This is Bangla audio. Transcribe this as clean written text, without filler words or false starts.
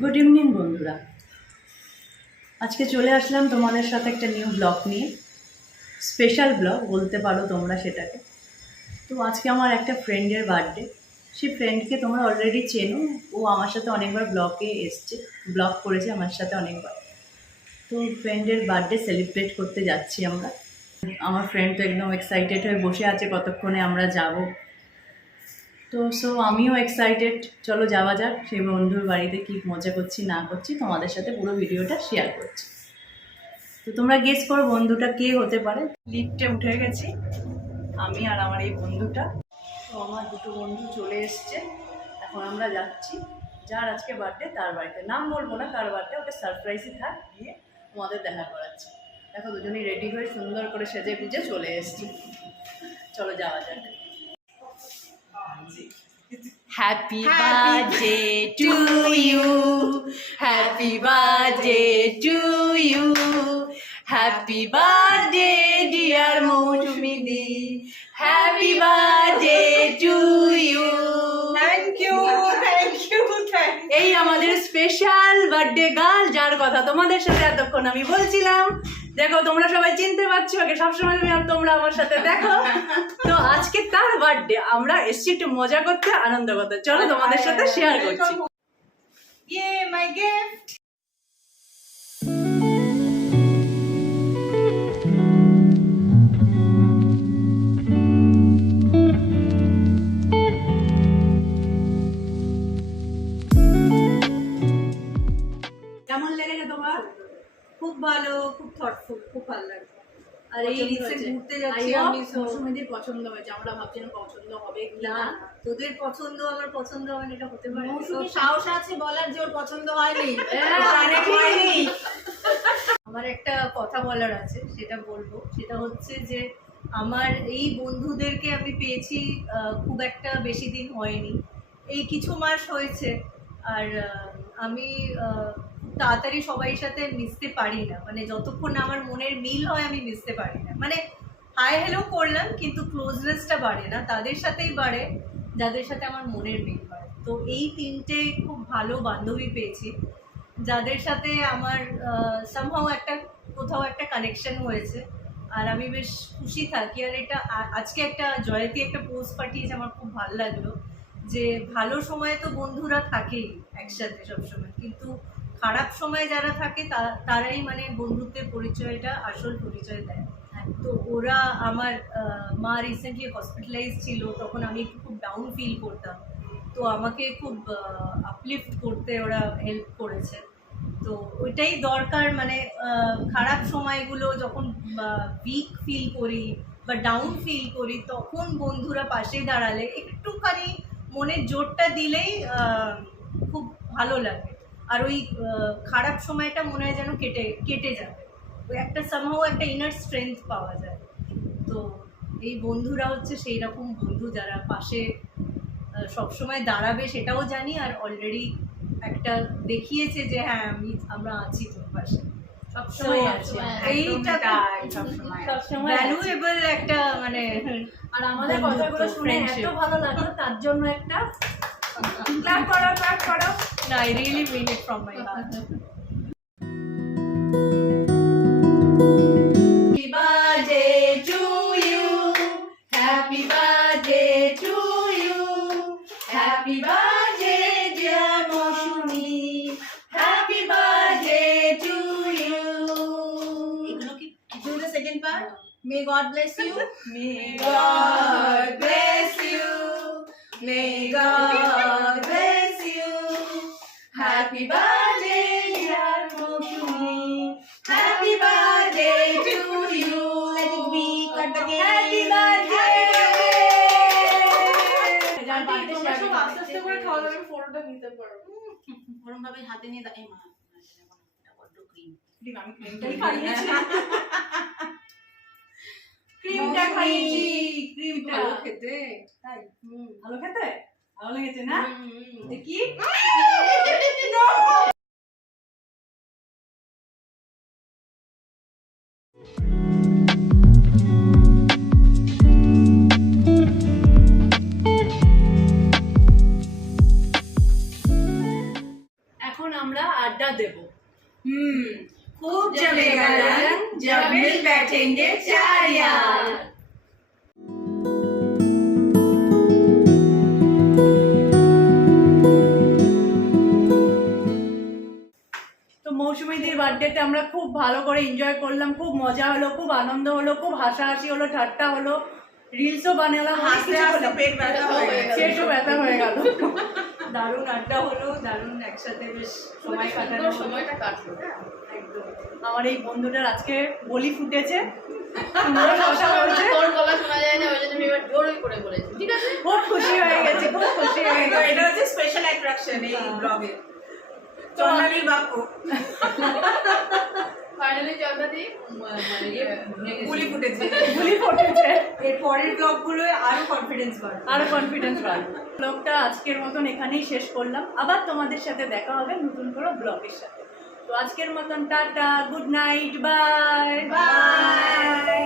গুড ইভিনিং বন্ধুরা, আজকে চলে আসলাম তোমাদের সাথে একটা নিউ ব্লগ নিয়ে। স্পেশাল ব্লগ বলতে পারো তোমরা সেটাকে। তো আজকে আমার একটা ফ্রেন্ডের বার্থডে। সেই ফ্রেন্ডকে তোমরা অলরেডি চেনো, ও আমার সাথে অনেকবার ব্লগে এসছে, ব্লগ করেছে আমার সাথে অনেকবার। তো ফ্রেন্ডের বার্থডে সেলিব্রেট করতে যাচ্ছি আমরা। আমার ফ্রেন্ড তো একদম এক্সাইটেড হয়ে বসে আছে কতক্ষণে আমরা যাব। তো আমিও এক্সাইটেড, চলো যাওয়া যাক। সেই বন্ধুর বাড়িতে কী মজা করছি না করছি তোমাদের সাথে পুরো ভিডিওটা শেয়ার করছি। তো তোমরা গেস করো বন্ধুটা কে হতে পারে। লিফটে উঠে গেছি আমি আর আমার এই বন্ধুটা। তো আমার দুটো বন্ধু চলে এসছে, এখন আমরা যাচ্ছি যার আজকে বার্থডে তার বাড়িতে। নাম বলবো না কার বার্থডে, ওটা সারপ্রাইজই থাক, গিয়ে তোমাদের দেখা করাচ্ছি। দেখো দুজনেই রেডি হয়ে সুন্দর করে সেজে গুজে চলে এসছি, চলো যাওয়া যাক। Happy birthday to you, happy birthday to you, happy birthday dear Moshumidi, happy birthday to you. Thank you, thank you, thank you. এই আমাদের স্পেশাল বার্থডে গার্ল, যার কথা তোমাদের সাথে এতক্ষণ আমি বলছিলাম। দেখো তোমরা সবাই চিনতে পারছো ওকে, সবসময় তোমরা আমার সাথে দেখো। তো আজকে তার বার্থডে, আমরা এসছি একটু মজা করতে, আনন্দ করতে। চলো তোমাদের সাথে শেয়ার করছি। Yay, my gift. কেমন লেগেছে তোমার? খুব ভালো, খুব থটফুল, খুব ভালো লাগছে। আর এই রিসেন্ট ঘুরতে যাচ্ছি আমি আমি, মৌসুমীদের পছন্দ হয়েছে, আমরা ভাবছিলাম পছন্দ হবে কি না না। তোদের পছন্দ আমার পছন্দ হবে না, এটা হতে পারে। মৌসুমী সাহস আছে বলার যে ওর পছন্দ হয়নি। আমার একটা কথা বলার আছে, সেটা বলবো। সেটা হচ্ছে যে আমার এই বন্ধুদেরকে আমি পেয়েছি খুব একটা বেশি দিন হয়নি, এই কিছু মাস হয়েছে। আর আমি তাড়াতাড়ি সবাই সাথে মিশতে পারি না, মানে যতক্ষণ না আমার মনের মিল হয় আমি মিশতে পারি না। মানে হাই হ্যালো করলাম কিন্তু ক্লোজনেসটা বাড়ে না, তাদের সাথেই বাড়ে যাদের সাথে আমার মনের মিল হয়। তো এই তিনটে খুব ভালো বান্ধবী পেয়েছি যাদের সাথে আমার সামহাও একটা কোথাও একটা কানেকশন হয়েছে, আর আমি বেশ খুশি থাকি। আর এটা আজকে একটা জয়তী একটা পোস্ট পাঠিয়েছে, আমার খুব ভালো লাগলো যে ভালো সময়ে তো বন্ধুরা থাকেই একসাথে সবসময়, কিন্তু খারাপ সময় যারা থাকে তারাই মানে বন্ধুত্বের পরিচয়টা আসল পরিচয় দেয়। তো ওরা আমার মা রিসেন্টলি হসপিটালাইজ ছিল, তখন আমি একটু খুব ডাউন ফিল করতাম, তো আমাকে খুব আপলিফট করতে ওরা হেল্প করেছে। তো ওইটাই দরকার, মানে খারাপ সময়গুলো যখন উইক ফিল করি বা ডাউন ফিল করি, তখন বন্ধুরা পাশে দাঁড়ালে একটুখানি মনের জোরটা দিলেই খুব ভালো লাগে। আর ওই খারাপ সময়টা মনে হয় যেন কেটে যাবে, ওই একটা সামহাও একটা ইনার স্ট্রেংথ পাওয়া যায়। তো এই বন্ধুরা হচ্ছে সেই রকম বন্ধু যারা পাশে সবসময় দাঁড়াবে সেটাও জানি, আর অলরেডি একটা দেখিয়েছে যে হ্যাঁ আমরা আছি তোর পাশে, সবসময় আছি। এইটা সবসময় ভ্যালুয়েবল একটা মানে। আর আমাদের কথাগুলো শুনে এত ভালো লাগলো, তার জন্য একটা ক্ল্যাপ করো, ক্ল্যাপ করো। না, I really mean it from my heart. Happy birthday to you, happy birthday to you, happy birthday dear Moshumi, happy birthday to you. Do the second part. May God bless you. May God bless you, may God bless you, happy birthday dear Moshumi, happy birthday to you, Let it be. Cut the cake. happy birthday. ওরম ভাবে হাতে নিয়ে এই মা এটা বড্ড ক্রিম। আমি ক্রিমটাই খাইয়েছি, ক্রিমটা খাইয়েছি, ক্রিমটা ভালো খেতে, তাই ভালো খেতে ভালো লেগেছে না? দেখি এখন আমরা আড্ডা দেব। खूब जमेगा रंग जब मिल बैठेंगे चार यार। তো মৌসুমীদির বার্থডেতে আমরা খুব ভালো করে এনজয় করলাম, খুব মজা হলো, খুব আনন্দ হলো, খুব হাসাহাসি হলো, ঠাট্টা হলো, রিলসও বানালাম, হাসতে হাসতে পেট ব্যথা হয়ে গেছে। পেটও ব্যথা হয়ে গেল। দারুণ আড্ডা হলো, দারুণ একসাথে বেশ সময় কাটানো হলো। সময়টা কাটলো না একদম। আমার এই বন্ধুটার আজকে বলি ফুটেছে, সুন্দর কথা বলছে, তোর গলা শোনা যায় না, ওই জন্য আমি এবার জোরই করে বলেছি, ঠিক আছে? খুব খুশি হয়ে গেছে, খুব খুশি হয়ে তো গেছে। এটা হচ্ছে স্পেশাল অ্যাট্রাকশন এই ব্লগে, চন্দ্রানীর বাক্য। ফাইনালি চন্দ্রানী গুলি ফুটেছে। বুলি ফুটেছে, এর পরের ব্লগগুলোয় আরো কনফিডেন্স বাড়বে। আরো কনফিডেন্স বাড়বে। ব্লগটা আজকের মতন এখানেই শেষ করলাম, আবার তোমাদের সাথে দেখা হবে নতুন কোনো ব্লগের সাথে। তো আজকের মতন tata, good night, bye bye.